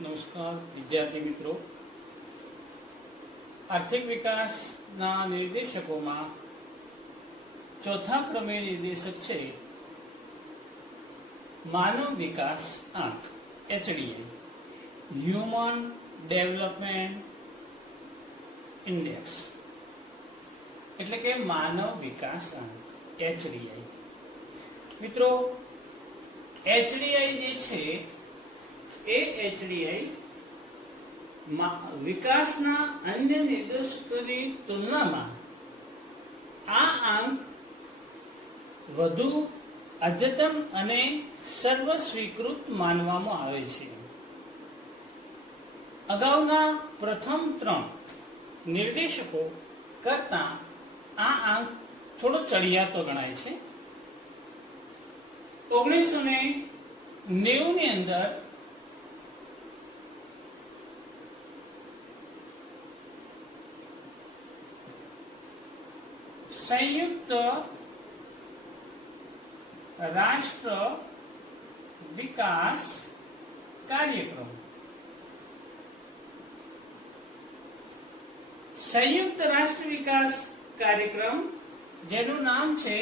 નમસ્કાર વિદ્યાર્થી મિત્રો, આર્થિક વિકાસના નિર્દેશકોમાં ચોથા ક્રમે નિર્દેશક છે માનવ વિકાસ આંક HDI, હ્યુમન ડેવલપમેન્ટ ઇન્ડેક્સ, એટલે કે માનવ વિકાસ આંક HDI. મિત્રો, HDI જે છે એ HDI વિકાસના અન્ય નિર્દેશકોની તુલનામાં આ આંક વધુ અદ્યતન અને સર્વસ્વીકૃત માનવામાં આવે છે. અગાઉના પ્રથમ 3 નિર્દેશકો કરતા આ આંક થોડો ચડિયાતો ગણાય છે. 1990 ની અંદર સંયુક્ત રાષ્ટ્ર વિકાસ કાર્યક્રમ, સંયુક્ત રાષ્ટ્ર વિકાસ કાર્યક્રમ જેનું નામ છે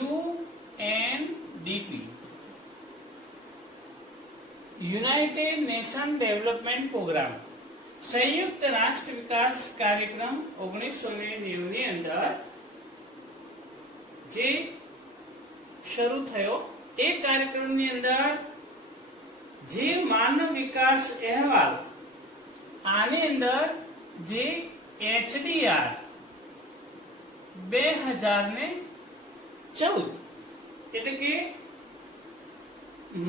UNDP, united nation development programme. સંયુક્ત રાષ્ટ્ર વિકાસ કાર્યક્રમ 1990 ની અંદર જે શરૂ થયો, એ કાર્યક્રમની અંદર જે માનવ વિકાસ અહેવાલ, આની અંદર જે HDR 2014 એટલે કે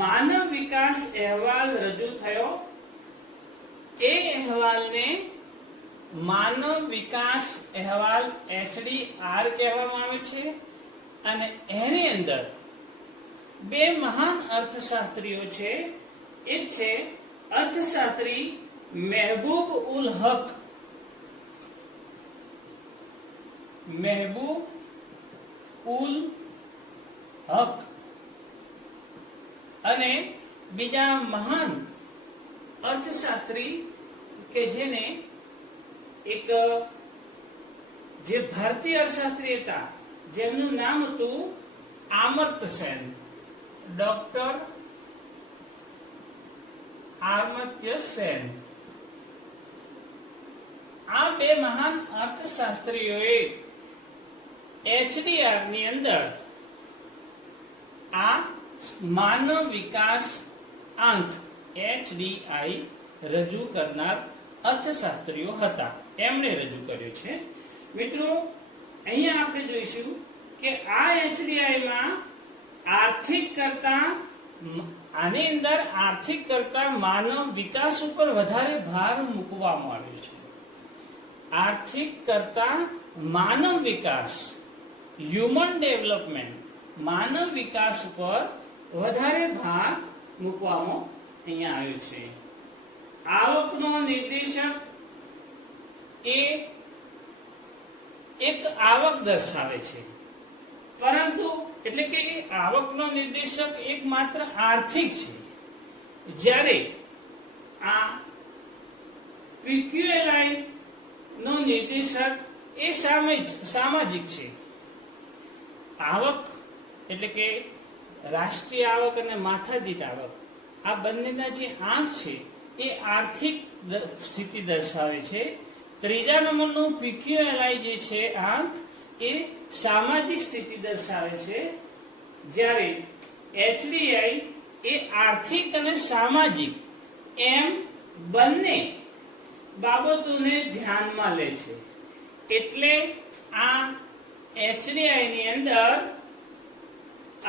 માનવ વિકાસ અહેવાલ રજૂ થયો. એ અહેવાલને માનવ વિકાસ અહેવાલ HDR કહેવામાં આવે છે. અને એની અંદર બે મહાન અર્થશાસ્ત્રીઓ છે. એક છે અર્થશાસ્ત્રી મહેબૂબ ઉલ હક અને બીજા મહાન અર્થશાસ્ત્રી કે જેને એક જે ભારતીય અર્થશાસ્ત્રી હતા જેમનું નામ હતું આમર્ત્ય સેન, ડોક્ટર આમર્ત્ય સેન. આ બે મહાન અર્થશાસ્ત્રીઓએ HDR ની અંદર આ માનવ વિકાસ આંક HDI રજૂ કરનાર અર્થશાસ્ત્રીઓ હતા, એમણે રજૂ કર્યો છે. મિત્રો, અહીંયા આપણે જોઈશું કે આ HDI માં આની અંદર આર્થિક કરતા માનવ વિકાસ ઉપર વધારે ભાર મૂકવામાં આવ્યો છે. આર્થિક કરતા માનવ વિકાસ, હ્યુમન ડેવલપમેન્ટ, માનવ વિકાસ ઉપર વધારે ભાર મૂકવામાં અહીંયા આવ્યો છે. આવકનો નિર્દેશક એ એક આવક દર્શાવે છે, પરંતુ એટલે કે આવકનો નિર્દેશક એક માત્ર આર્થિક છે, જ્યારે આ PQLI નો નિર્દેશક એ સામાજિક છે. આવક એટલે કે રાષ્ટ્રીય આવક અને માથાદીઠ આવક, આ બંનેના જે આંક છે એ આર્થિક સ્થિતિ દર્શાવે છે. ત્રીજા નંબરનું PQLI જે છે આંક એ સામાજિક સ્થિતિ દર્શાવે છે, જ્યારે HDI એ આર્થિક અને સામાજિક એમ બંને બાબતોને ધ્યાનમાં લે છે. એટલે આ HDI ની અંદર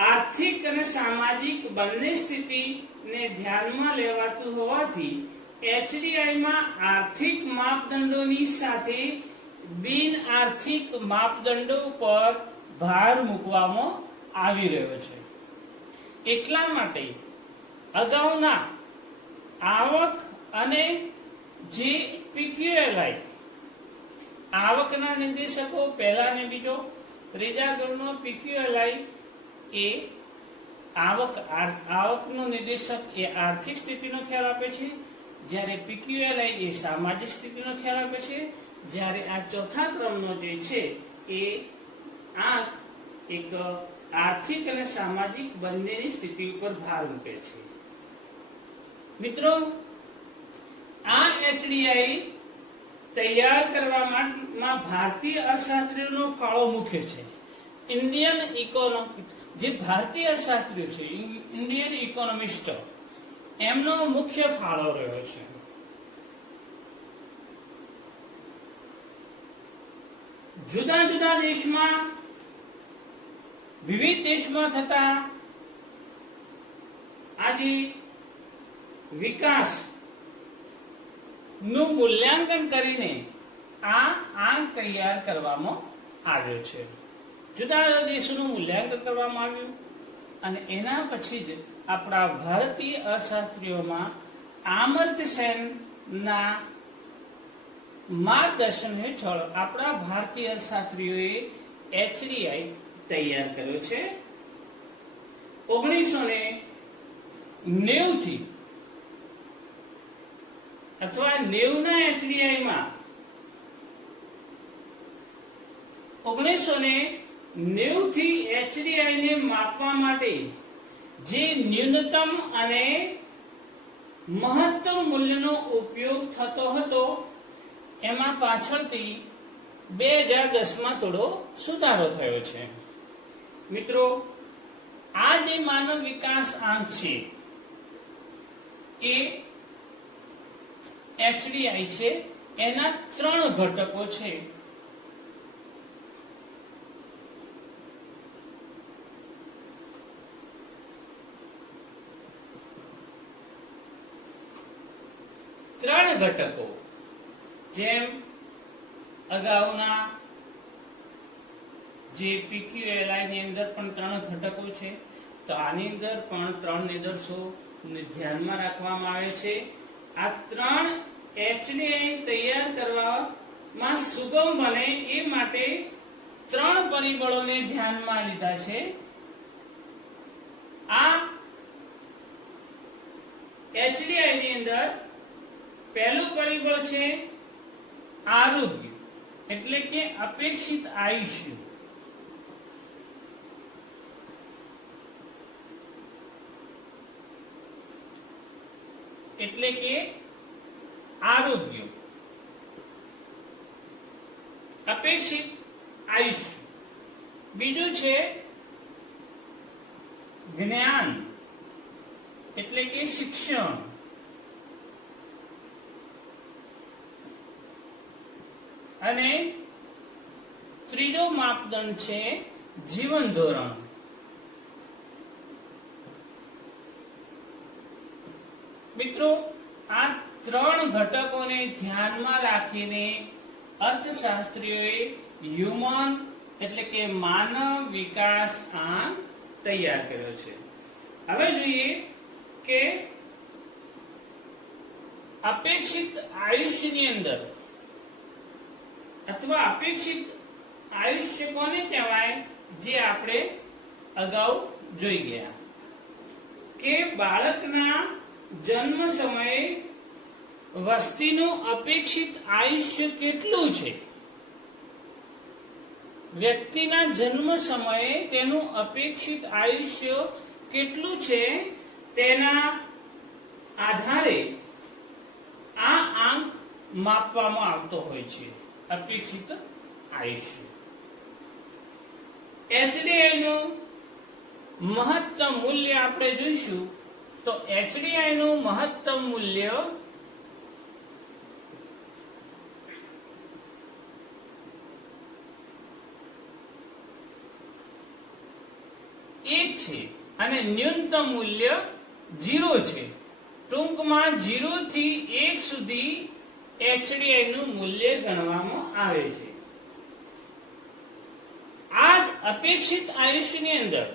આર્થિક અને સામાજિક બંને સ્થિતિને ધ્યાનમાં લેવાતું હોવાથી HDI માં આર્થિક માપદંડોની સાથે બિન આર્થિક માપદંડો પર ભાર મૂકવામાં આવી રહ્યો છે. એટલા માટે અગાઉના આવક અને જે PQLI, આવકના નિર્દેશકો પહેલા ને બીજો, ત્રીજા ગણનો PQLI એ આવકનો નિર્દેશક એ આર્થિક સ્થિતિનો ખ્યાલ આપે છે જ્યારે PQLI એ સામાજિક સ્થિતિનો ખ્યાલ આપે છે, જ્યારે આ ચોથા ક્રમનો જે છે એ આંક એક આર્થિક અને સામાજિક બંનેની સ્થિતિ ઉપર ભાર મૂકે છે. મિત્રો, આ HDI તૈયાર કરવામાં ભારતીય અર્થશાસ્ત્રીઓનો ફાળો મુખ્ય છે. ઇન્ડિયન ઇકોનોમી, જે ભારતીય અર્થશાસ્ત્રીઓ છે, ઇન્ડિયન ઇકોનોમિસ્ટ, એમનો મુખ્ય ફાળો રહ્યો છે. જુદા જુદા દેશમાં, વિવિધ દેશમાં થતા આજે વિકાસ નું મૂલ્યાંકન કરીને આ આંક તૈયાર કરવામાં આવ્યો છે. જુદા જુદા દેશોનું મૂલ્યાંકન કરવામાં આવ્યું અને એના પછી જ આપણા ભારતીય અર્થશાસ્ત્રીઓમાં આમર્ત્ય સેનના માર્ગદર્શન હેઠળ આપણા ભારતીય અર્થશાસ્ત્રીઓએ HDI તૈયાર કર્યો છે. 1990 થી અથવા 90 ના HDI માં 1990 થી HDI ને માપવા માટે જે ન્યૂનતમ અને મહત્તમ મૂલ્યનો ઉપયોગ થતો હતો, એમાં પાછળથી 2010 માં થોડો સુધારો થયો છે. મિત્રો, આ જે માનવ વિકાસ આંક છે એ HDI છે, એના 3 ઘટકો છે. જેમ અગાઉના જે PQLI ની અંદર પણ 3 ઘટકો છે, તો આની અંદર પણ 3 નિદર્શોને ધ્યાનમાં રાખવામાં આવે છે. આ 3 HDI તૈયાર કરવામાં સુગમ બને એ માટે 3 પરિબળોને ધ્યાનમાં લીધા છે. આ HDI ની અંદર પહેલું પરિબળ છે આરોગ્ય, એટલે કે અપેક્ષિત આયુષ્ય. એટલે કે આરોગ્ય, અપેક્ષિત આયુષ્ય. બીજું છે જ્ઞાન, એટલે કે શિક્ષણ. અને ત્રીજો માપદંડ છે જીવન ધોરણ. મિત્રો, આ 3 ઘટકોને ધ્યાનમાં રાખીને અર્થશાસ્ત્રીઓએ હ્યુમન એટલે કે માનવ વિકાસ આંક તૈયાર કર્યો છે. હવે જોઈએ કે અપેક્ષિત આયુષ્યની અંદર અથવા અપેક્ષિત આયુષ્ય કોને કહેવાય, જે આપણે અગાઉ જોઈ ગયા કે બાળકના જન્મ સમયે વસ્તીનું અપેક્ષિત આયુષ્ય કેટલું છે. વ્યક્તિના જન્મ સમયે તેનું અપેક્ષિત આયુષ્ય કેટલું છે, તેના આધારે આ આંક માપવામાં આવતો હોય છે. અપેક્ષિત આયુષ્ય. HDI નું મહત્તમ મૂલ્ય આપણે જોઈશું તો HDI નું મહત્તમ મૂલ્ય 1 છે અને ન્યૂનતમ મૂલ્ય 0 છે. ટૂંકમાં 0 થી 1 સુધી HDI નું મૂલ્ય ગણવામાં આવે છે. આજ અપેક્ષિત આયુષ્યની અંદર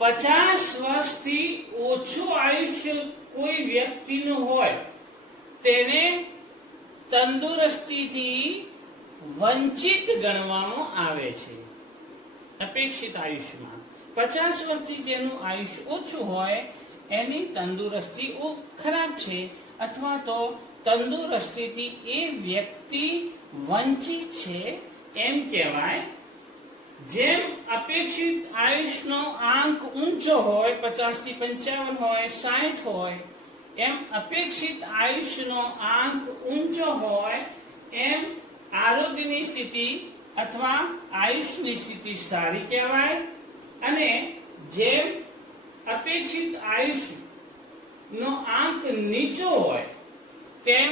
50 વર્ષથી ઓછું આયુષ્ય કોઈ વ્યક્તિનું હોય તેને તંદુરસ્તીથી વંચિત ગણવામાં આવે છે. અપેક્ષિત આયુષ્યમાં 50 વર્ષથી જેનું આયુષ્ય ઓછું હોય એની તંદુરસ્તી ખરાબ છે અથવા તો તંદુરસ્તીથી એ વ્યક્તિ વંચિત છે એમ કહેવાય. જેમ અપેક્ષિત આયુષનો આંક ઊંચો હોય, 50 થી 55 હોય, 60 હોય, એમ અપેક્ષિત આયુષ્યનો આંક ઊંચો હોય એમ આરોગ્યની સ્થિતિ અથવા આયુષની સ્થિતિ સારી કહેવાય. અને જેમ અપેક્ષિત આયુષ્યનો આંક નીચો હોય તેમ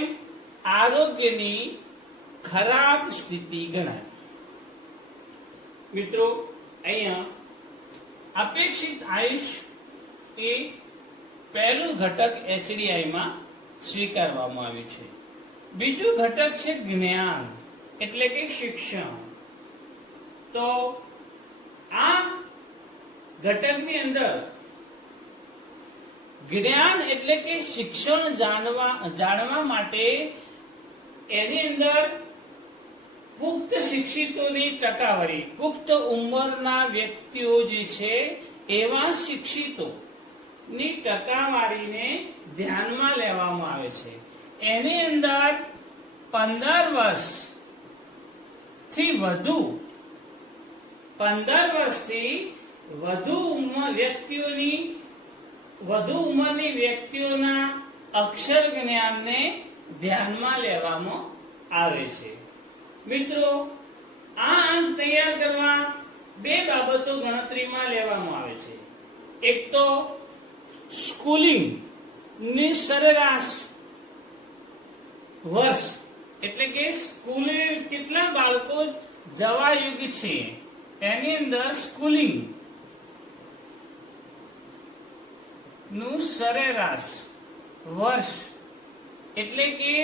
આરોગ્યની ખરાબ સ્થિતિ ગણાય. મિત્રો, અહીંયા અપેક્ષિત આયુષ એ પહેલું ઘટક એચડીઆઈમાં સ્વીકારવામાં આવ્યું છે. બીજું ઘટક છે જ્ઞાન, એટલે કે શિક્ષણ. તો આ ઘટકની અંદર જ્ઞાન એટલે કે શિક્ષણ જાણવા માટે એની અંદર પુખ્ત શિક્ષિતોની ટકાવારી, પુખ્ત ઉંમરના વ્યક્તિઓ જે છે એવા શિક્ષિતો ની ટકાવારીને ધ્યાનમાં લેવામાં આવે છે. એની અંદર 15 વર્ષથી વધુ ઉંમરની વ્યક્તિઓના અક્ષર જ્ઞાનને ધ્યાનમાં લેવામાં આવે છે. મિત્રો, આ અંક તૈયાર કરવા બે બાબતો ગણતરીમાં લેવામાં આવે છે. એક તો સ્કૂલિંગ ની સરેરાશ વર્ષ, એટલે કે સ્કૂલે કેટલા બાળકો જવા યોગ્ય છે એની અંદર સ્કૂલિંગ નું સરેરાશ વર્ષ, એટલે કે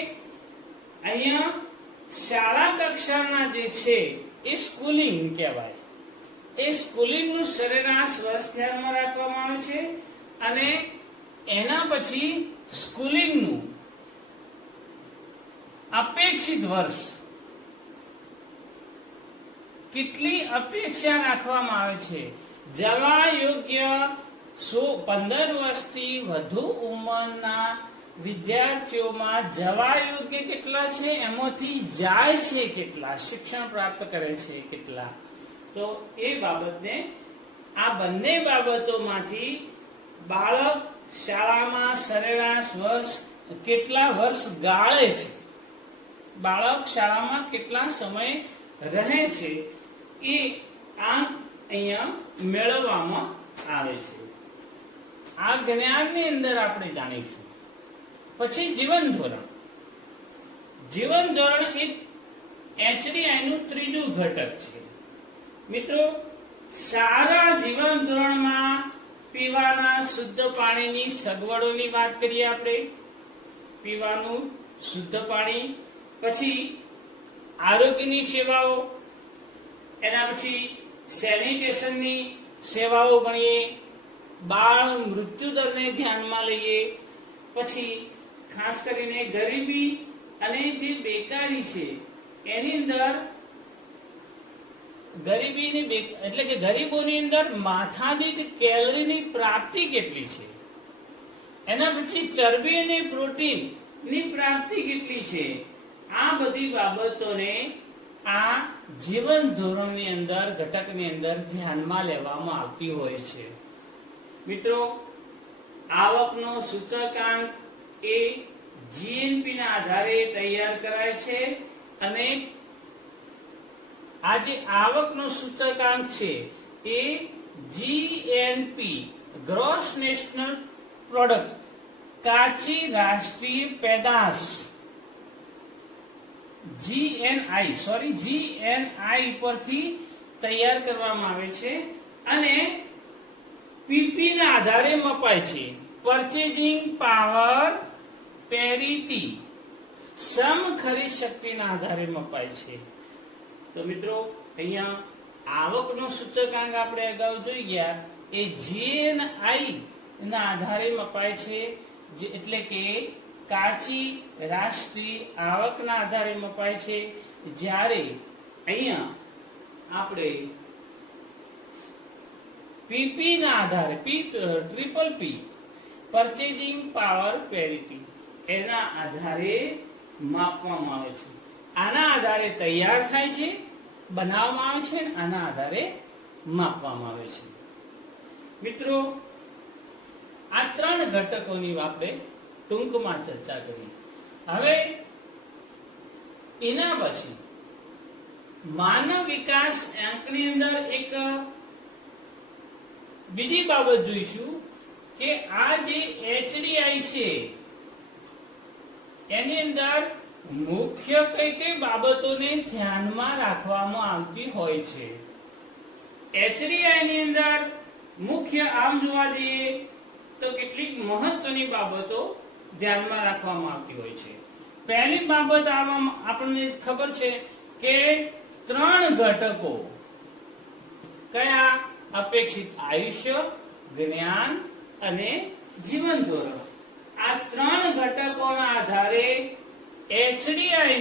અહીંયા શાળા કક્ષાના જે છે એ સ્કૂલિંગ કહેવાય. એ સ્કૂલિંગ નું સરેરાશ વર્ષ ધ્યાનમાં રાખવામાં આવે છે. અને એના પછી સ્કૂલિંગનું અપેક્ષિત વર્ષ, કેટલી અપેક્ષા રાખવામાં આવે છે. જવા યોગ્ય 15 વર્ષથી વધુ ઉંમરના વિદ્યાર્થીઓમાં જવા યોગ્ય કેટલા છે, એમાંથી જાય છે કેટલા, શિક્ષણ પ્રાપ્ત કરે છે કેટલા. તો એ બાબતને, આ બંને બાબતોમાંથી બાળક શાળામાં સરેરાશ વર્ષ કેટલા વર્ષ ગાળે છે, બાળક શાળામાં કેટલા સમય રહે છે, એ આંક અહીંયા મેળવવામાં આવે છે. આ જ્ઞાનની અંદર આપણે જાણીશું. પછી જીવન ધોરણ. જીવન ધોરણ એ એચડીઆઈ નું ત્રીજું ઘટક છે. મિત્રો, સારા જીવન ધોરણમાં પીવાના શુદ્ધ પાણીની સગવડોની વાત કરીએ આપણે. પીવાનું શુદ્ધ પાણી, પછી આરોગ્યની સેવાઓ, એના પછી સેનિટેશનની સેવાઓ ગણીએ, બાળ મૃત્યુ દરને ધ્યાનમાં લઈએ, પછી ખાસ કરીને ગરીબી અને જે બેકારી છે એની અંદર એટલે કે ગરીબોની અંદર માથાદીઠ કેલરીની પ્રાપ્તિ કેટલી છે, એના પછી ચરબી અને પ્રોટીન ની પ્રાપ્તિ કેટલી છે, આ બધી બાબતોને આ જીવન ધોરણની અંદર, ઘટકની અંદર ધ્યાનમાં લેવામાં આવતી હોય છે. મિત્રો, આવકનો સૂચકાંક એ જીએનપી ના આધારે તૈયાર કરાય છે. અને આ જે આવકનો સૂચકાંક છે એ જીએનપી, ગ્રોસ નેશનલ પ્રોડક્ટ, કાચી રાષ્ટ્રીય પેદાશ, જીએનઆઈ પરથી તૈયાર કરવામાં આવે છે. અને પીપી ના આધારે મપાય છે. પરચેઝિંગ પાવર પેરિટી, સમ ખરીદ શક્તિના આધારે મપાય છે. તો મિત્રો, અહીંયા આવકનો સૂચકાંક આપણે અગાઉ જોઈ ગયા, એ જીએનઆઈ ના આધારે મપાય છે. એટલે કે કાચી રાષ્ટ્રીય આવકના આધારે મપાય છે. જ્યારે અહીંયા આપણે પીપી ના આધારે, ટ્રિપલ પી, પરચેઝિંગ પાવર પેરિટી, એના આધારે માપવામાં આવે છે. આના આધારે તૈયાર થાય છે, બનાવવામાં આવે છે, આના આધારે માપવામાં આવે છે. મિત્રો, આ 3 ઘટકોની આપણે ટૂંકમાં ચર્ચા કરી. હવે એના પછી માનવ વિકાસ આંકની અંદર એક બીજી બાબત જોઈશું કે આ જે HDI છે એની અંદર મુખ્ય કઈ કઈ બાબતોને ધ્યાનમાં રાખવામાં આવતી હોય છે. HDI ની અંદર મુખ્ય આમ જોવા જઈએ તો કેટલીક મહત્વની બાબતો ધ્યાનમાં રાખવામાં આવતી હોય છે. પહેલી બાબત આપણને ખબર છે કે 3 ઘટકો કયા? અપેક્ષિત આયુષ્ય, જ્ઞાન અને જીવન ધોરણ. આ 3 ઘટકોના આધારે HDI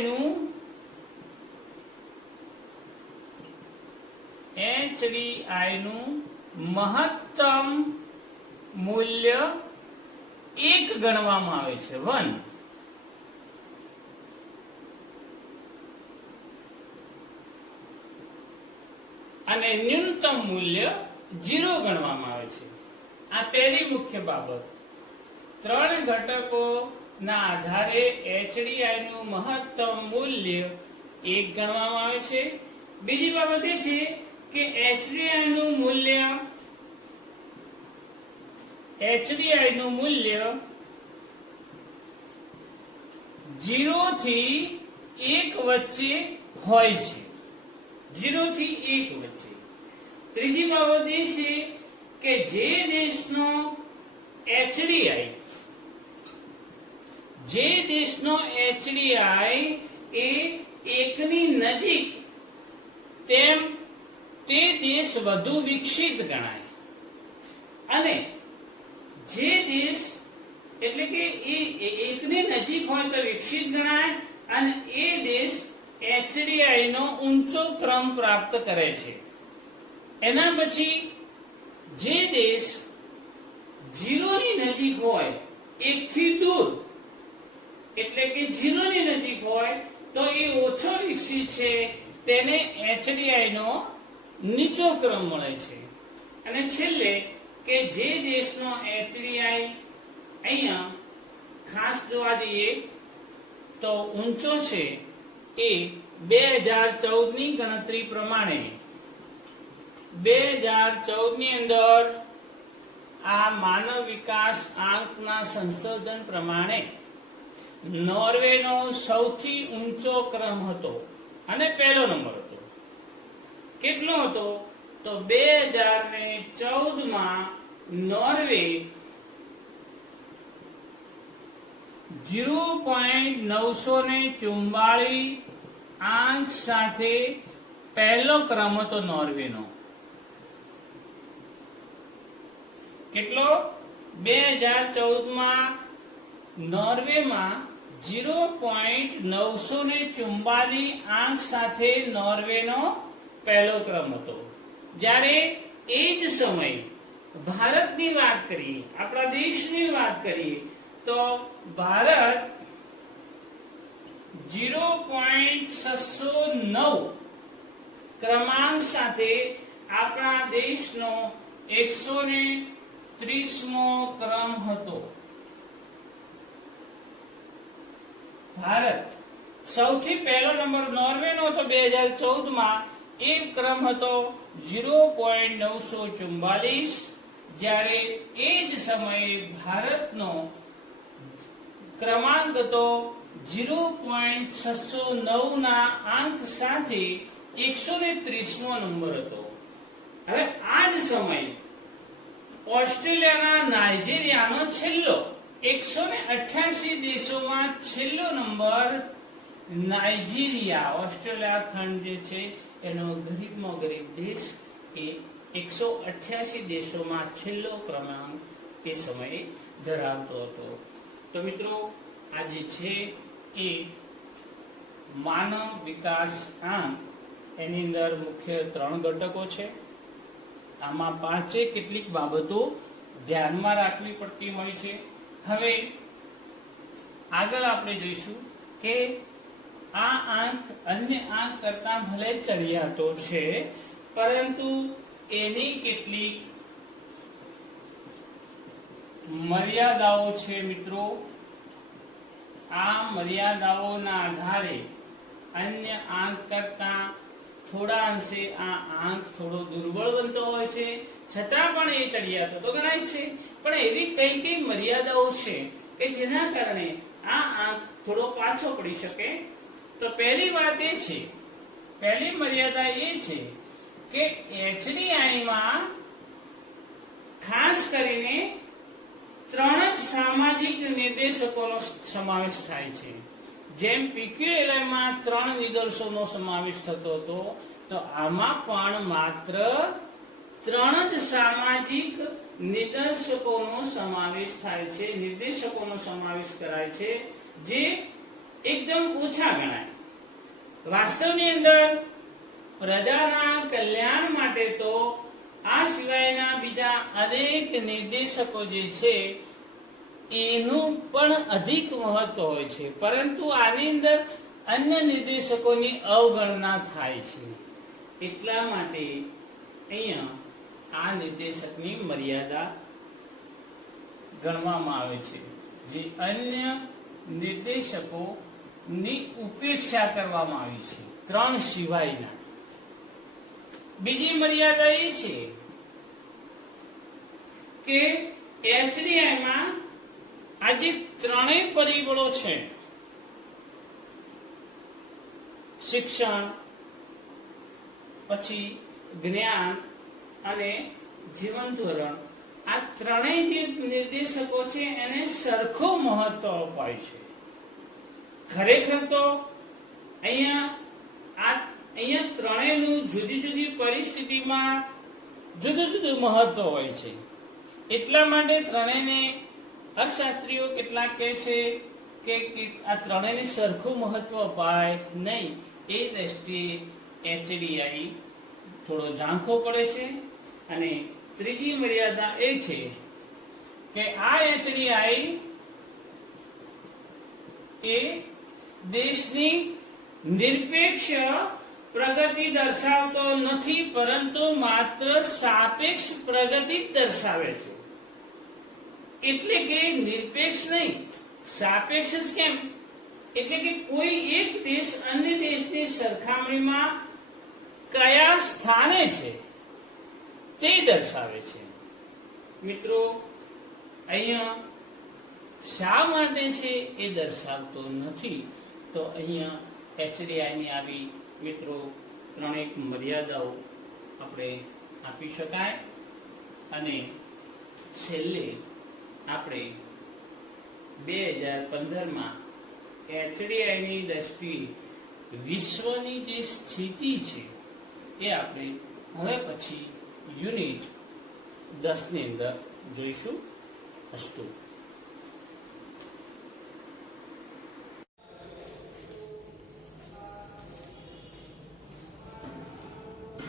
નું મહત્તમ મૂલ્ય 1 ગણવામાં આવે છે, 1. અને ન્યૂનતમ મૂલ્ય 0 ગણવામાં આવે છે. આ પહેલી મુખ્ય બાબત. 3 ઘટકોના આધારે HDI નું મહત્તમ મૂલ્ય 1 ગણવામાં આવે છે. બીજી બાબત એ છે કે HDI નું મૂલ્ય 0 થી 1 વચ્ચે હોય છે. 0 થી 1 વચ્ચે. ત્રીજી બાબત એ છે કે જે દેશનો HDI એ 1 ની નજીક તેમ તે દેશ વધુ વિકસિત ગણાય. અને જે દેશ એટલે કે એ 1 ની નજીક હોય તો વિકસિત ગણાય અને એ દેશ HDI નો ઊંચો ક્રમ પ્રાપ્ત કરે છે. એના પછી જે દેશ 0 ની નજીક હોય, 1 થી દૂર એટલે કે 0 ની નજીક હોય તો એ ઓછો વિકસિત છે, તેને HDI નો નીચો ક્રમ મળે છે. અને છેલ્લે કે જે દેશનો HDI અહીંયા ખાસ જોવા જઈએ તો ઊંચો છે એ 2014 ની ગણતરી પ્રમાણે 2014 ની અંદર આ માનવ વિકાસ આંકના સંશોધન પ્રમાણે નોર્વેનો સૌથી ઊંચો ક્રમ હતો અને પહેલો નંબર હતો. કેટલો હતો? તો 2014 માં નોર્વે 0.944 આંક સાથે પહેલો ક્રમ હતો નોર્વેનો. કેટલો? 2014 માં નોર્વેમાં 0.944 આંક સાથે નોર્વેનો પહેલો ક્રમ હતો. જ્યારે એ જ સમયે ભારતની વાત કરીએ, આપણા દેશની વાત કરીએ તો ભારત 0.609 ક્રમાંક સાથે આપણા દેશનો 130મો ક્રમ હતો. ભારત સૌથી પહેલો નંબર નોર્વેનો હતો 2014 માં. એ ક્રમ હતો 0.944, જ્યારે એ જ સમયે ભારતનો ક્રમાંક હતો 0.609 ના આંક સાથે 130મો નંબર હતો. હવે આ જ સમયે ઓસ્ટ્રેલિયાના નાઇજીરિયાનો છેલ્લો 188 દેશોમાં છેલ્લો નંબર નાઇજીરિયા, ઓસ્ટ્રેલિયા ખંડ જે છે એનો ગરીબમાં ગરીબ દેશ, એ 188 દેશોમાં છેલ્લો ક્રમાંક એ સમયે ધરાવતો હતો. તો મિત્રો, આ જે છે એ માનવ વિકાસ આંક, એની અંદર મુખ્ય 3 ઘટકો છે. આમાં 5 કેટલીક બાબતો ધ્યાનમાં રાખવી પડતી હોય છે. હવે આગળ આપણે જોઈશું કે આ આંક અન્ય આંક કરતા ભલે ચડિયાતો છે, પરંતુ એની કેટલીક મર્યાદાઓ છે મિત્રો. આ મર્યાદાઓના આધારે અન્ય આંક કરતા થોડા અંશે આ આંક થોડો દુર્બળ બનતો હોય છે, છતાં પણ એ ચડિયાતો તો ગણાય છે. પણ એવી કઈ કઈ મર્યાદાઓ છે કે જેના કારણે આ આંક થોડો પાછો પડી શકે. તો પહેલી વાત એ છે, પહેલી મર્યાદા એ છે કે HDI માં ખાસ કરીને 3 જ સામાજિક નિર્દેશકોનો સમાવેશ થાય છે. જેમ PQLI માં 3 નિદર્શોનો સમાવેશ થતો હતો, તો આમાં પણ માત્ર 3 જ સામાજિક નિદર્શકોનો સમાવેશ થાય છે, નિર્દેશકોનો સમાવેશ કરાય છે, જે એકદમ ઓછા ગણાય. વાસ્તવની અંદર પ્રજાના કલ્યાણ માટે તો આ સિવાયના બીજા અનેક નિર્દેશકો જે છે એનું પણ અધિક મહત્વ હોય છે, પરંતુ આની અંદર અન્ય નિર્દેશકોની અવગણના થાય છે. એટલા માટે અહીંયા આ નિર્દેશકની મર્યાદા ગણવામાં આવે છે, જે અન્ય નિર્દેશકોની ઉપેક્ષા કરવામાં આવી છે, 3 સિવાયના. બીજી મર્યાદા એ છે કે HDI માં આ જે 3 પરિબળો છે, શિક્ષણ, પછી જ્ઞાન અને જીવન ધોરણ, આ 3 જે નિર્દેશકો છે એને સરખો મહત્વ અપાય છે. ખરેખર તો અહીંયા 3નું જુદી જુદી પરિસ્થિતિમાં જુદું જુદું મહત્વ હોય છે. એટલા માટે 3ને અર્થશાસ્ત્રીઓ કેટલાક કહે છે કે આ 3ને સરખું મહત્વ અપાય નહીં. એ દ્રષ્ટિએ HDI થોડો ઝાંખો પડે છે. અને ત્રીજી મર્યાદા એ છે કે આ HDI એ દેશની નિરપેક્ષ પ્રગતિ દર્શાવતો નથી, પરંતુ માત્ર સાપેક્ષ પ્રગતિ દર્શાવે છે. એટલે કે નિરપેક્ષ નહીં, સાપેક્ષ જ કેમ? એટલે કે કોઈ એક દેશ અન્ય દેશની સરખામણીમાં કયા સ્થાને છે તે દર્શાવે છે. મિત્રો, અહીંયા શા માટે છે એ દર્શાવતો નથી. તો અહીંયા HDI ની આવી મિત્રો 3 મર્યાદાઓ આપણે આપી શકાય. અને છેલ્લે આપણે 2015માં HDI ની દ્રષ્ટિએ વિશ્વની જે સ્થિતિ છે એ આપણે હવે પછી યુનિટ 10 ની અંદર જોઈશું. અસ્તુ.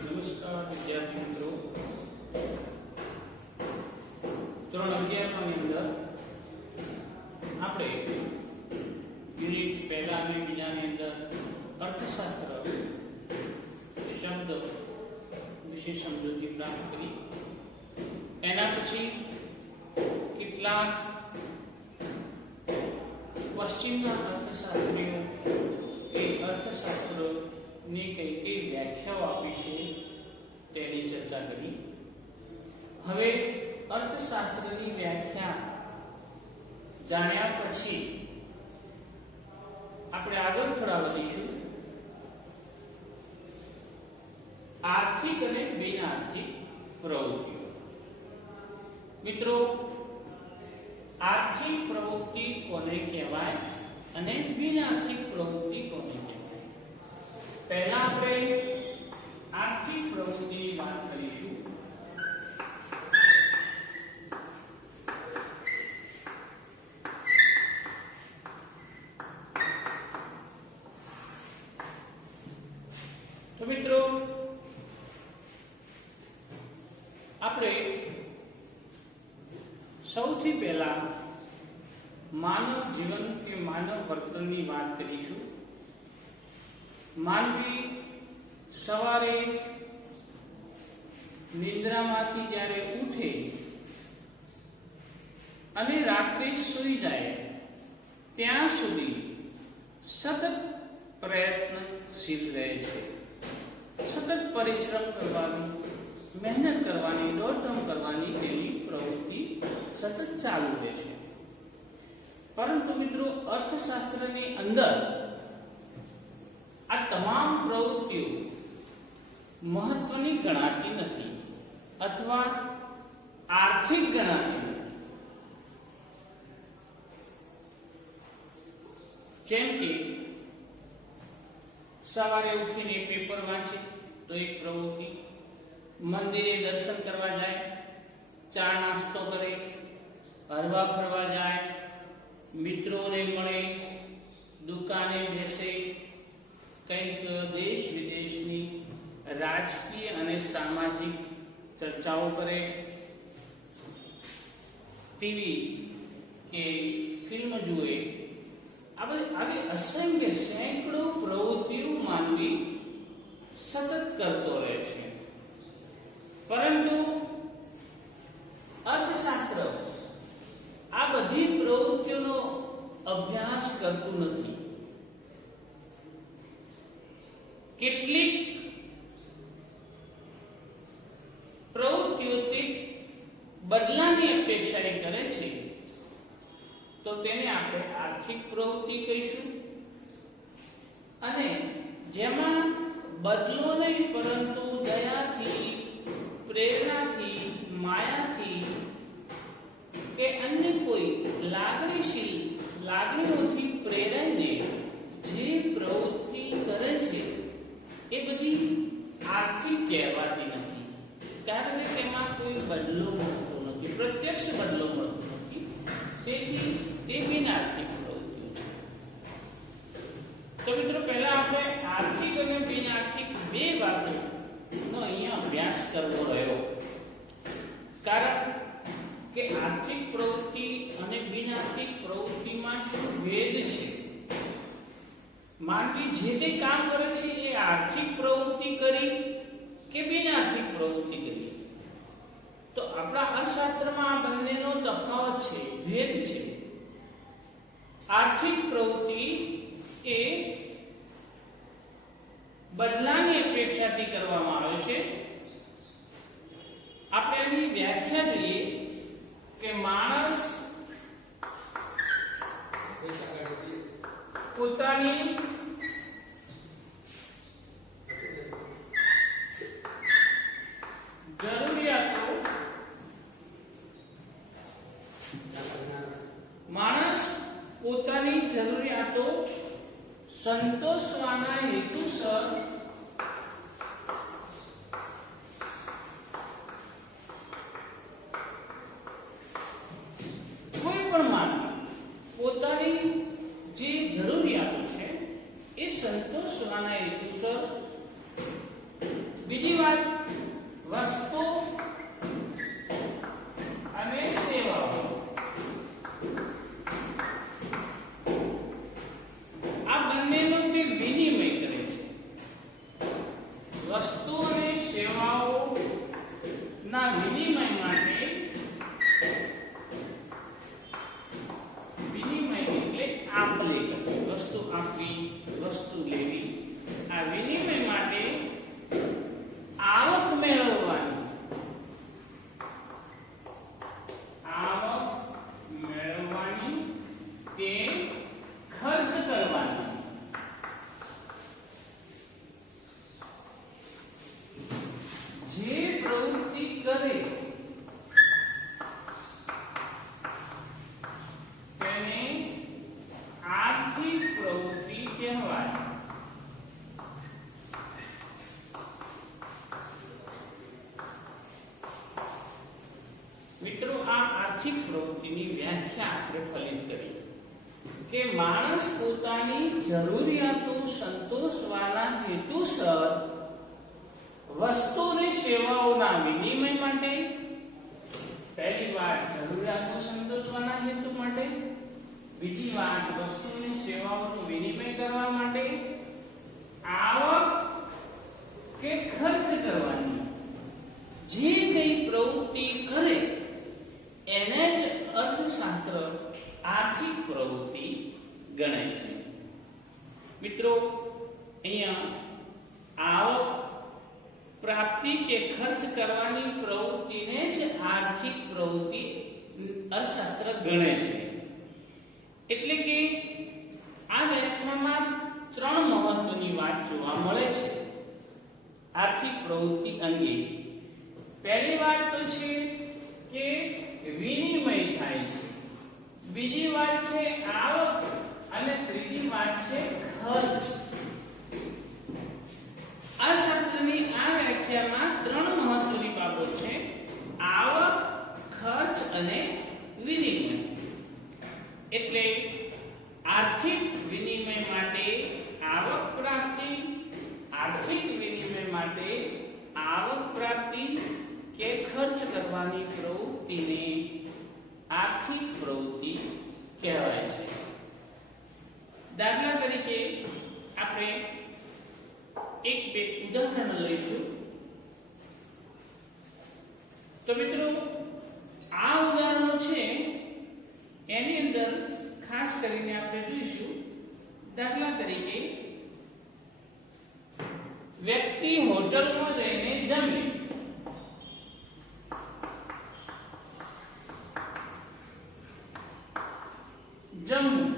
નમસ્કાર વિદ્યાર્થી મિત્રો. 3:11 ની અંદર આપણે યુનિટ પહેલા અને બીજાની અંદર અર્થશાસ્ત્ર શબ્દ વિશે સમજૂતી પ્રાપ્ત કરી. એના પછી કેટલાક પશ્ચિમના અર્થશાસ્ત્રીઓ એ અર્થશાસ્ત્રની કઈ કઈ વ્યાખ્યાઓ આપી છે તેની ચર્ચા કરી. હવે અર્થશાસ્ત્રની વ્યાખ્યા જાણ્યા પછી આપણે આગળ થોડા વધીશું. આર્થિક અને બિનઆર્થિક પ્રવૃત્તિઓ. મિત્રો, આર્થિક પ્રવૃત્તિ કોને કહેવાય અને બિનઆર્થિક પ્રવૃત્તિ કોને કહેવાય? પહેલા આપણે આર્થિક પ્રવૃત્તિની વાત કરીશું. તો મિત્રો, આપણે સૌથી પહેલા માનવ જીવન કે માનવ વર્તનની વાત કરીશું. માનવી સવારે નિદ્રામાંથી જ્યારે ઉઠે અને રાત્રે સૂઈ જાય ત્યાં સુધી સતત પ્રયત્નશીલ રહે છે. સતત પરિશ્રમ કરવાની, મહેનત કરવાની, દોડધામ કરવાની તેની પ્રવૃત્તિ સતત ચાલુ રહે છે. પરંતુ મિત્રો, અર્થશાસ્ત્રની અંદર આ તમામ પ્રવૃત્તિઓ મહત્વની ગણાતી નથી અથવા આર્થિક ગણાતી નથી. જેમ કે સવારે ઉઠીને પેપર વાંચે તો એક પ્રવૃત્તિ, મંદિરે દર્શન કરવા જાય, ચા નાસ્તો કરે, હરવા ફરવા જાય, મિત્રોને મળે, દુકાને બેસે, કંઈક દેશ વિદેશની રાજકીય અને સામાજિક ચર્ચાઓ કરે, ટીવી કે ફિલ્મ જુએ. આવી અસંખ્ય સેંકડો પ્રવૃત્તિઓ માનવી સતત કરતો રહે છે. પરંતુ અર્થશાસ્ત્ર આ બધી પ્રવૃત્તિઓનો અભ્યાસ કરતું નથી. કેટલીક પ્રવૃત્તિઓ તે બદલાની અપેક્ષા કરે છે તો તેને આપણે આર્થિક પ્રવૃત્તિ કહીશું. અને જેમાં બદલો નહીં પરંતુ દયાથી, પ્રેરણાથી, માયાથી કે અન્ય કોઈ લાગણીઓથી પ્રેરાઈને જે પ્રવૃત્તિ કરે છે એ બધી આર્થિક કહેવાતી નથી, કારણ કે તેમાં કોઈ બદલો મળતો નથી, પ્રત્યક્ષ બદલો મળતો નથી. તેથી તે બિનઆર્થિક પ્રવૃત્તિઓ છે. તો મિત્રો, પહેલા આપણે આર્થિક અને બિનઆર્થિક બે વાતોનો અહીંયા અભ્યાસ કરવો રહ્યો. કારણ કે આર્થિક પ્રવૃત્તિ અને બિનઆર્થિક પ્રવૃત્તિમાં શું ભેદ છે? માનવી જે તે કામ કરે છે એ આર્થિક પ્રવૃત્તિ કરી કે બિનઆર્થિક પ્રવૃત્તિ કરી? તો આપણા અર્થશાસ્ત્રમાં આ બંનેનો તફાવત છે, ભેદ છે. આર્થિક પ્રવૃત્તિ એ બદલાની અપેક્ષાથી કરવામાં આવે છે. આપણે આની વ્યાખ્યા જોઈએ કે માણસ પોતાની જરૂરિયાતો સંતોષવાના હેતુસર કોઈ પણ માનવી પોતાની જે જરૂરિયાતો છે એ સંતોષવાના હેતુસર, બીજી વાત, વસ્તુ અને સેવાઓ મિત્રો, આ આર્થિક પ્રવૃત્તિની વ્યાખ્યા આપણે ફલિત કરી કે માણસ પોતાની જરૂરિયાતો સંતોષવાના હેતુસર વસ્તુ અને સેવાઓના વિનિમય માટે, પહેલી વાર જરૂરિયાતો સંતોષવાના હેતુ માટે, બીજી વાત, વસ્તુની સેવાઓનું વિનિમય કરવા માટે, આવક કે ખર્ચ કરવાની જે કઈ પ્રવૃત્તિ કરે એને જ અર્થશાસ્ત્ર આર્થિક પ્રવૃત્તિ ગણે છે. મિત્રો, અહીંયા આવક, પ્રાપ્તિ કે ખર્ચ કરવાની પ્રવૃત્તિને જ આર્થિક પ્રવૃત્તિ અર્થશાસ્ત્ર ગણે છે. એટલે કે આ વ્યાખ્યામાં ત્રણ મહત્વની વાત જોવા મળે છે આર્થિક પ્રવૃત્તિ અંગે. પહેલી વાત તો છે કે વિનિમય થાય છે, બીજી વાત છે આવક, અને ત્રીજી વાત છે ખર્ચ. અર્થશાસ્ત્રની આ વ્યાખ્યામાં ત્રણ મહત્વની બાબતો છે: આવક, ખર્ચ અને વિનિમય. એટલે આર્થિક વિનિમય માટે આવક પ્રાપ્તિ, આર્થિક વિનિમય માટે આવક પ્રાપ્તિ કે ખર્ચ કરવાની પ્રવૃત્તિને આર્થિક પ્રવૃત્તિ કહેવાય છે. દાખલા તરીકે આપણે એક બે ઉદાહરણ લઈશું. તો મિત્રો, આ ઉદાહરણો છે એની અંદર ખાસ કરીને આપણે જોઈશું. દાખલા તરીકે વ્યક્તિ હોટલમાં જઈને જમે. જમવું.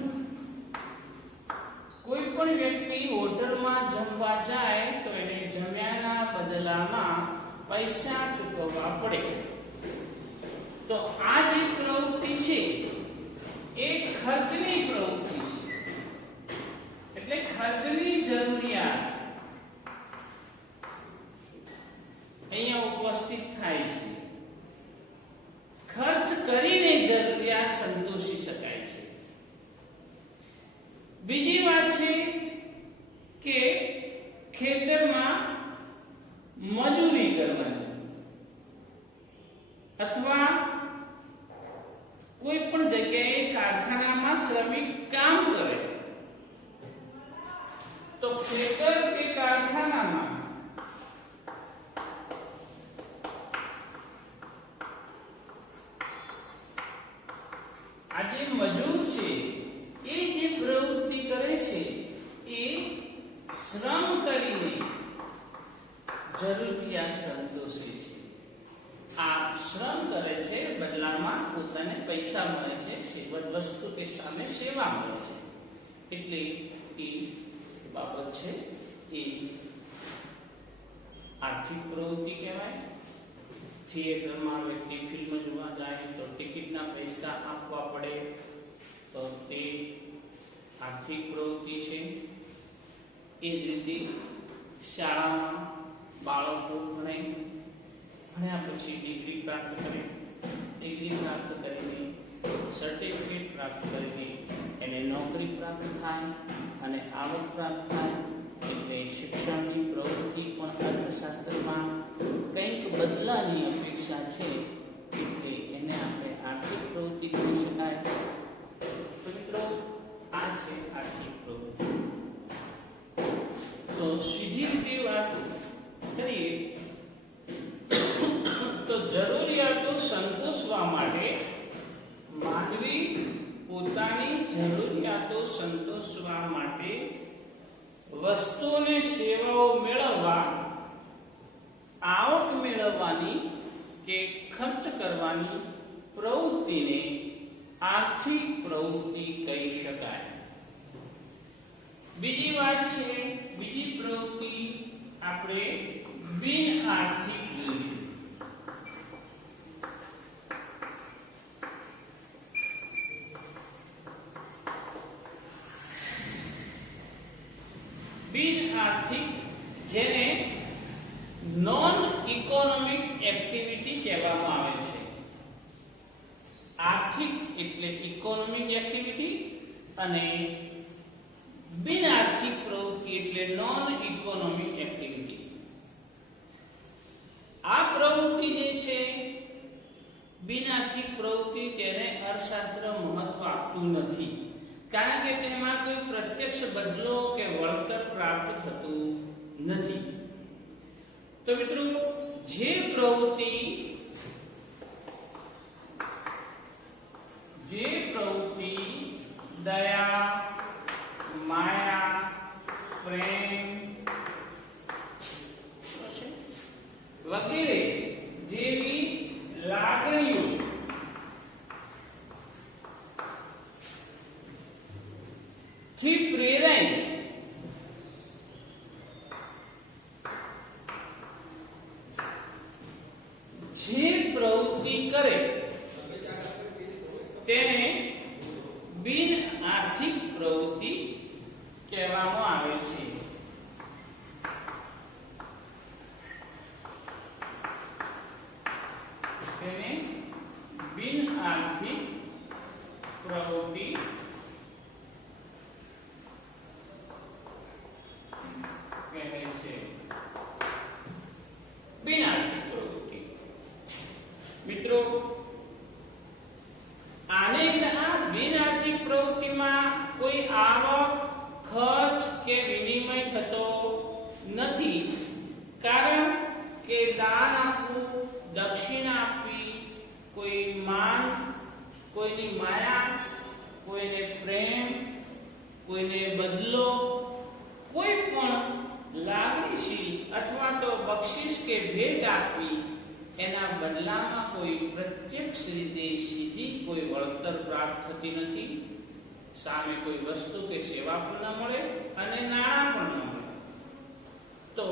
કોઈ પણ વ્યક્તિ હોટલમાં જમવા જાય તો એને જમ્યાના બદલામાં પૈસા ચૂકવવા પડે. તો આ જે પ્રવૃત્તિ છે એ ખર્ચની પ્રવૃત્તિ છે. એટલે ખર્ચની જરૂરિયાત અહીંયા ઉપસ્થિત થાય છે. ખર્ચ કરીને જરૂરિયાત સંતોષી શકાય છે. બીજી વાત છે કે ખેતરમાં મજૂરી કરવાની અથવા કોઈ પણ જગ્યાએ કારખાનામાં શ્રમિક કામ કરે તો ખેતર કે કારખાનામાં આ જે મજૂર છે એ જે પ્રવૃત્તિ કરે છે એ શ્રમ કરીને જરૂરિયાત સંતોષે છે. આ શ્રમ કરે છે, બદલામાં પોતાને પૈસા મળે છે, વસ્તુ કે સામે સેવા મળે છે. એટલે એ બાબત છે એ આર્થિક પ્રવૃત્તિ કહેવાય. થિયેટરમાં વ્યક્તિ ફિલ્મ જોવા જાય તો ટિકિટના પૈસા આપવા પડે તો તે આર્થિક પ્રવૃત્તિ છે. એ જ રીતે શાળામાં બાળકો ભણ્યા પછી ડિગ્રી પ્રાપ્ત કરે, ડિગ્રી પ્રાપ્ત કરીને સર્ટિફિકેટ પ્રાપ્ત કરીને એને નોકરી પ્રાપ્ત થાય અને આવક પ્રાપ્ત થાય. એટલે શિક્ષણની પ્રવૃત્તિ પણ અર્થશાસ્ત્રમાં કંઈક બદલાની અપેક્ષા છે, એટલે એને આપણે આર્થિક પ્રવૃત્તિ કહી શકાય. તો મિત્રો, આ છે આર્થિક પ્રવૃત્તિ. તો સીધી રીતે વાત કરીએ તો જરૂરિયાતો સંતોષવા માટે માનવી પોતાની જરૂરિયાતો સંતોષવા માટે વસ્તુ અને સેવાઓ મેળવવા, આવક મેળવવાની કે ખર્ચ કરવાની પ્રવૃત્તિને આર્થિક પ્રવૃત્તિ કહી શકાય. બીજી વાત છે, બીજી પ્રવૃત્તિ આપણે બિન આર્થિક જોઈશું. બિન આર્થિક, જેને નોન ઇકોનોમિક એક્ટિવિટી કહેવામાં આવે છે. આર્થિક એટલે ઇકોનોમિક એક્ટિવિટી અને બિન આર્થિક પ્રવૃત્તિ એટલે નોન ઇકોનોમિક એક્ટિવિટી. આ પ્રવૃત્તિ જે છે બિન આર્થિક પ્રવૃત્તિ, તેને અર્થશાસ્ત્ર મહત્વ આપતું નથી. પ્રત્યક્ષ બદલો કે વળતર પ્રાપ્ત થતું નથી. તો મિત્રો જે પ્રવૃત્તિ દયા, માયા, પ્રેમ વગેરે જેવી લાગણીઓ થી પ્રેરાઈ જે પ્રવૃત્તિ કરે તેને બિન આર્થિક પ્રવૃત્તિ કહેવામાં આવે છે. તેને બિન આર્થિક પ્રવૃત્તિ કહે છે. બિન આર્થિક પ્રવૃત્તિ મિત્રો આને બિન આર્થિક પ્રવૃત્તિમાં કોઈ આવક, ખર્ચ કે વિનિમય થતો નથી. કારણ કે દાન આપવું, દક્ષિણા આપવી, કોઈ માન, કોઈની માયા, કોઈને પ્રેમ, કોઈને બદલો, કોઈ પણ લાગણીશીલ અથવા તો બક્ષિસ કે ભેટ આપવી, એના બદલામાં કોઈ પ્રત્યક્ષ રીતે સીધી કોઈ વળતર પ્રાપ્ત થતી નથી. સામે કોઈ વસ્તુ કે સેવા પણ ન મળે અને નાણાં પણ ન મળે. તો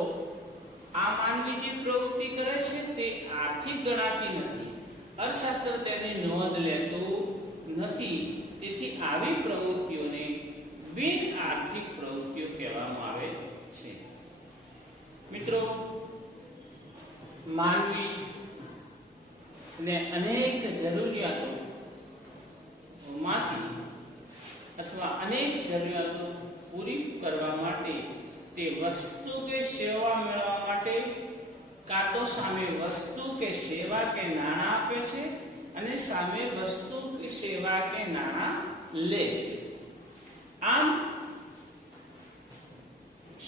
આ માનવી જે પ્રવૃત્તિ કરે છે તે આર્થિક ગણાતી નથી. અર્થશાસ્ત્ર તેની નોંધ લેતું નથી. તેથી આવી પ્રવૃત્તિઓને બિન આર્થિક પ્રવૃત્તિઓ કહેવામાં આવે છે. મિત્રો માનવી ને અનેક જરૂરિયાતો માંથી અથવા અનેક જરૂરિયાતો પૂરી કરવા માટે તે વસ્તુ કે સેવા મેળવવા માટે કાં તો સામે વસ્તુ કે સેવા કે નાણાં આપે છે અને સામે વસ્તુ કે સેવા કે નાણાં લે છે. આમ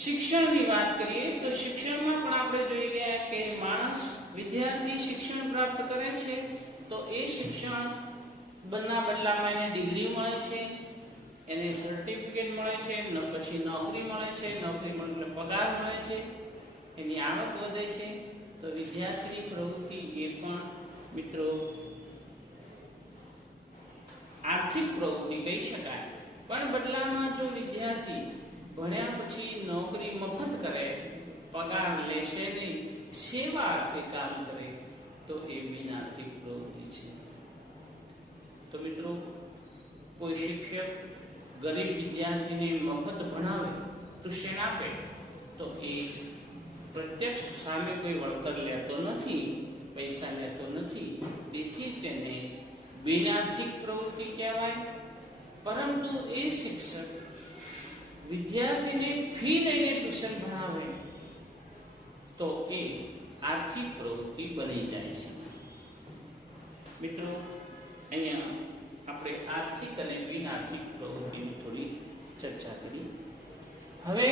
શિક્ષણની વાત કરીએ તો શિક્ષણમાં પણ આપણે જોઈ ગયા કે માણસ વિદ્યાર્થી શિક્ષણ પ્રાપ્ત કરે છે તો એ શિક્ષણ બના બદલામાં એને ડિગ્રી મળે છે, એને સર્ટિફિકેટ મળે છે, પછી નોકરી મળે છે, નોકરી મળે એટલે પગાર મળે છે, એની આવક વધે છે. તો વિદ્યાર્થીની પ્રવૃત્તિ એ પણ મિત્રો આર્થિક પ્રવૃત્તિ કહી શકાય. પણ બદલામાં જો વિદ્યાર્થી ભણ્યા પછી નોકરી મફત કરે, પગાર લેશે નહીં, સેવા અર્થે કામ કરે તો એ બિન આર્થિક પ્રવૃત્તિ છે. તો મિત્રો કોઈ શિક્ષક ગરીબ વિદ્યાર્થીને મફત ભણાવે, ટ્યુશન આપે તો એ પ્રત્યક્ષ સામે કોઈ વળતર લેતો નથી, પૈસા લેતો નથી. તેથી તેને બિન આર્થિક પ્રવૃત્તિ કહેવાય. પરંતુ એ શિક્ષક વિદ્યાર્થીને ફી લઈને ટ્યુશન ભણાવે તો એ આર્થિક પ્રવૃત્તિ બની જાય છે. મિત્રો અહીંયા આપણે આર્થિક અને બિન આર્થિક પ્રવૃત્તિની થોડી ચર્ચા કરી. હવે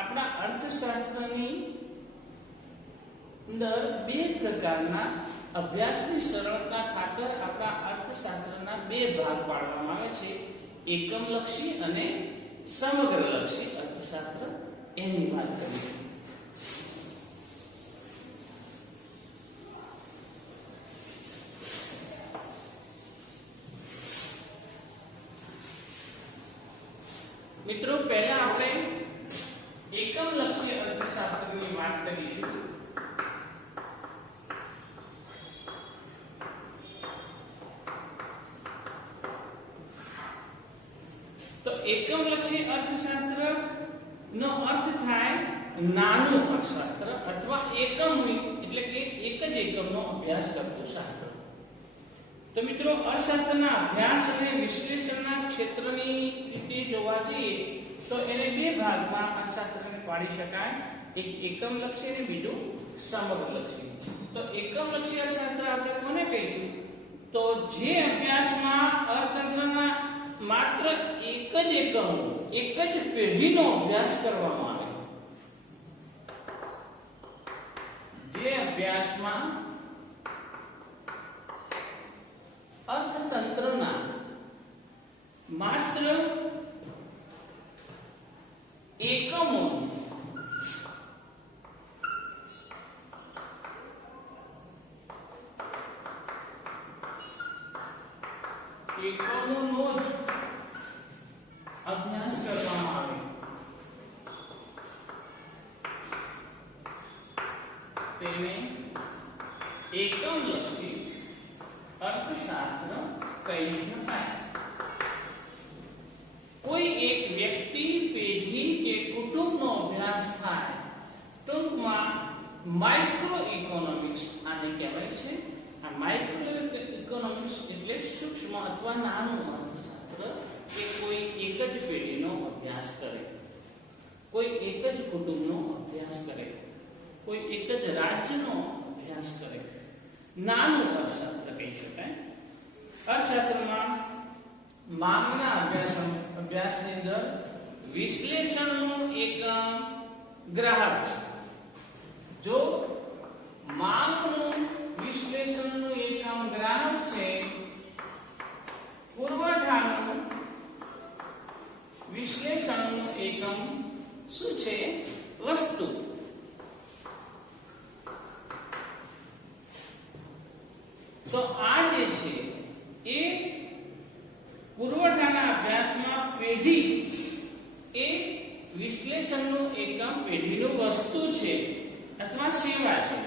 આપણા અર્થશાસ્ત્રની અંદર બે પ્રકારના અભ્યાસની સરળતા ખાતર આપણા અર્થશાસ્ત્રના બે ભાગ પાડવામાં આવે છે. એકમલક્ષી અને સમગ્રલક્ષી અર્થશાસ્ત્ર, એની વાત કરીશું. મિત્રો પહેલા આપણે એકમલક્ષી અર્થશાસ્ત્રની વાત કરીશું. તો એકમલક્ષી અર્થશાસ્ત્ર નો અર્થ થાય નાનું અર્થશાસ્ત્ર અથવા એકમ એટલે કે એક જ એકમનો અભ્યાસ કરતું શાસ્ત્ર. તો મિત્રો અર્થશાસ્ત્રના અભ્યાસ અને વિશ્લેષણના ક્ષેત્રની રીતે જોવા જઈએ તો એને બે ભાગમાં અર્થશાસ્ત્રને પાડી શકાય. એક એકમલક્ષી અને બીજું સમગ્રલક્ષી. તો એકમલક્ષી અર્થશાસ્ત્ર આપણે કોને કહીશું? તો જે અભ્યાસમાં અર્થતંત્રના માત્ર એક જ એકમો એક જ પેઢીનો અભ્યાસ કરવામાં આવે, જે અભ્યાસમાં અર્થતંત્રના માત્ર એકમોનો જ અભ્યાસ કરવામાં આવે, તેને એકમલક્ષી અર્થશાસ્ત્ર કહી શકાય. કોઈ એક વ્યક્તિ, પેઢી કે કુટુંબનો અભ્યાસ થાય, ટૂંકમાં માઇક્રો ઇકોનોમિક્સ આને કહેવાય છે. આ માઇક્રો ઇકોનોમિક્સ એટલે સૂક્ષ્મ અથવા નાનું અર્થશાસ્ત્ર કે કોઈ એક જ પેઢીનો અભ્યાસ કરે, કોઈ એક જ કુટુંબનો અભ્યાસ કરે, કોઈ એક જ રાજ્યનો અભ્યાસ કરે, નાનું અર્થશાસ્ત્ર કહી શકાય. અર્થશાસ્ત્રમાં માંગના અભ્યાસની અંદર વિશ્લેષણનું એકમ ગ્રાહક છે. જો માંગનું વિશ્લેષણનું એકમ ગ્રાહક છે, પુરવઠાનું વિશ્લેષણનું એકમ શું છે? વસ્તુ. તો આ જે છે એ પુરવઠાના અભ્યાસમાં પેઢી એ વિશ્લેષણનું એકમ પેઢીનું વસ્તુ છે અથવા સેવા છે.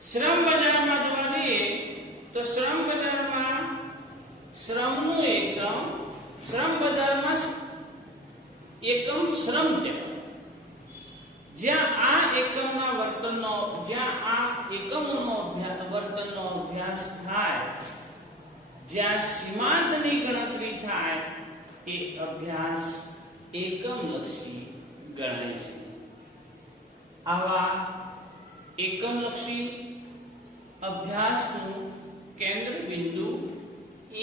શ્રમ બજારમાં જોવા જઈએ તો શ્રમ બજારમાં શ્રમનું એકમ, શ્રમ બજારમાં એકમ શ્રમ કહેવાય. જ્યાં આ એકમના વર્તનનો, જ્યાં આ એકમોનો વર્તનનો અભ્યાસ થાય, જ્યાં સીમાંતની ગણતરી થાય, એ અભ્યાસ એકમલક્ષી ગણાય છે. આવા એકમલક્ષી અભ્યાસનું કેન્દ્ર બિંદુ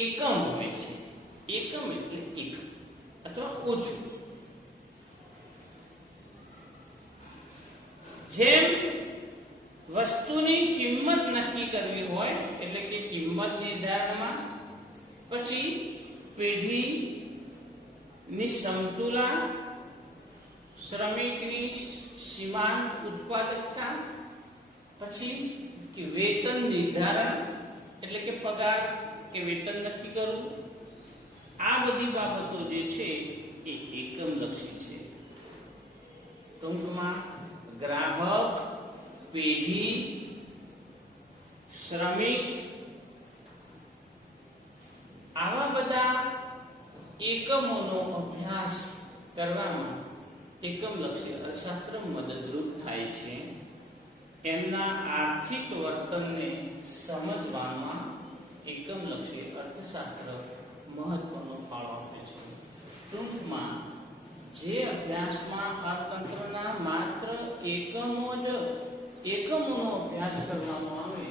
એકમ હોય છે. એકમ એટલે એક અથવા ઓછું. જેમ વસ્તુની કિંમત નક્કી કરવી હોય એટલે કે કિંમત નિર્ધારણમાં, પછી પેઢીની સમતુલા, શ્રમિકની સીમાંત ઉત્પાદકતા, પછી વેતન નિર્ધારણ એટલે કે પગાર કે વેતન નક્કી કરવું, આ બધી બાબતો જે છે એ એકમલક્ષી છે. ટૂંકમાં ગ્રાહક, પેઢી, શ્રમિક, આવા બધા એકમોનો અભ્યાસ કરવામાં એકમલક્ષી અર્થશાસ્ત્ર મદદરૂપ થાય છે. એમના આર્થિક વર્તનને સમજવામાં એકમલક્ષી અર્થશાસ્ત્ર મહત્વનો ફાળો આપે છે. ટૂંકમાં જે અભ્યાસમાં અર્થતંત્રના માત્ર એકમોનો અભ્યાસ કરવામાં આવે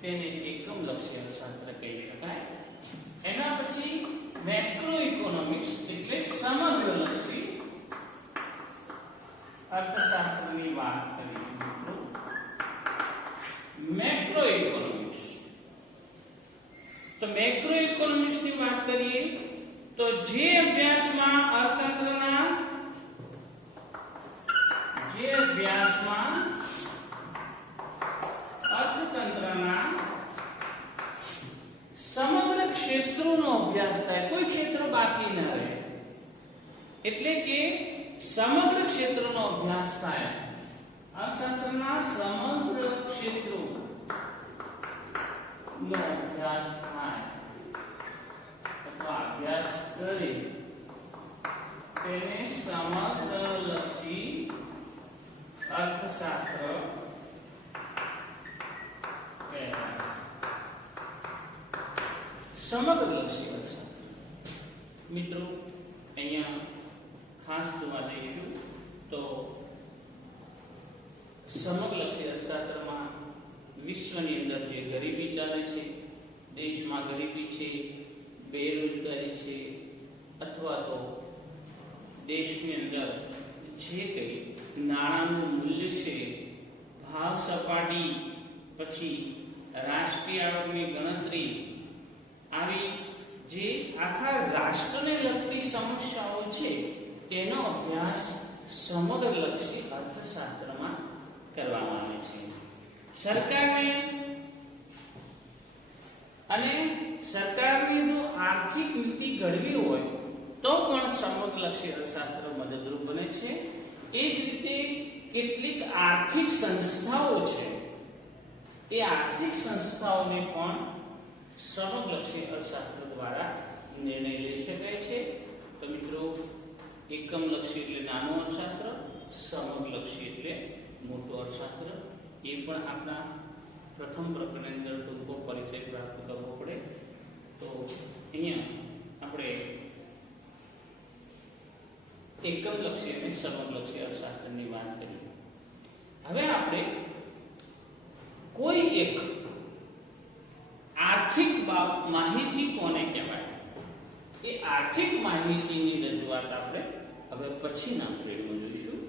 તેને એકમલક્ષી અર્થશાસ્ત્ર કહી શકાય. એના પછી મેક્રો ઇકોનોમિક્સ એટલે સમગ્રલક્ષી અર્થશાસ્ત્રની વાત કરીશું. મેક્રો ઇકોનોમિક્સ, તો મેક્રો ઇકોનોમિક્સ ની વાત કરીએ તો જે અભ્યાસમાં અર્થતંત્રના સમગ્ર ક્ષેત્રોનો અભ્યાસ થાય, કોઈ ક્ષેત્ર બાકી ન રહે, એટલે કે સમગ્ર ક્ષેત્રનો અભ્યાસ થાય. અર્થશાસ્ત્રના સમગ્ર ક્ષેત્રોનો અભ્યાસ થાય અથવા અભ્યાસ કરે તેને સમગ્રલક્ષી અર્થશાસ્ત્ર કહેવાય. સમગ્રલક્ષી અર્થશાસ્ત્ર મિત્રો અહીંયા ખાસ જોવા જઈશું તો સમગ્રલક્ષી અર્થશાસ્ત્રમાં વિશ્વની અંદર જે ગરીબી ચાલે છે, દેશમાં ગરીબી છે, બેરોજગારી છે, અથવા તો દેશની અંદર જે કંઈ નાણાંનું મૂલ્ય છે, ભાવ સપાટી, પછી રાષ્ટ્રીય આવકની ગણતરી, આવી જે આખા રાષ્ટ્રને લગતી સમસ્યાઓ છે તેનો અભ્યાસ સમગ્રલક્ષી અર્થશાસ્ત્રમાં કરવામાં આવે છે. સરકારની જો આર્થિક નીતિ ઘડવી હોય તો પણ સમગ્રલક્ષી અર્થશાસ્ત્ર મદદરૂપ બને છે. એ જ રીતે કેટલીક આર્થિક સંસ્થાઓ છે, એ આર્થિક સંસ્થાઓને પણ સમગ્રલક્ષી અર્થશાસ્ત્ર દ્વારા નિર્ણય લઈ શકાય છે. તો મિત્રો, એકમલક્ષી એટલે નાનું અર્થશાસ્ત્ર, સમગ્રલક્ષી એટલે મોટું અર્થશાસ્ત્ર. એ પણ આપણા પ્રથમ પ્રકરણની અંદર ટૂંકો પરિચય પ્રાપ્ત કરવો પડે. તો અહીંયા આપણે એકમલક્ષી અને સમગ્રલક્ષી અર્થશાસ્ત્રની વાત કરી. હવે આપણે કોઈ એક આર્થિક માહિતી કોને કહેવાય, એ આર્થિક માહિતીની રજૂઆત આપણે હવે પછીના પીરિયડમાં જોઈશું.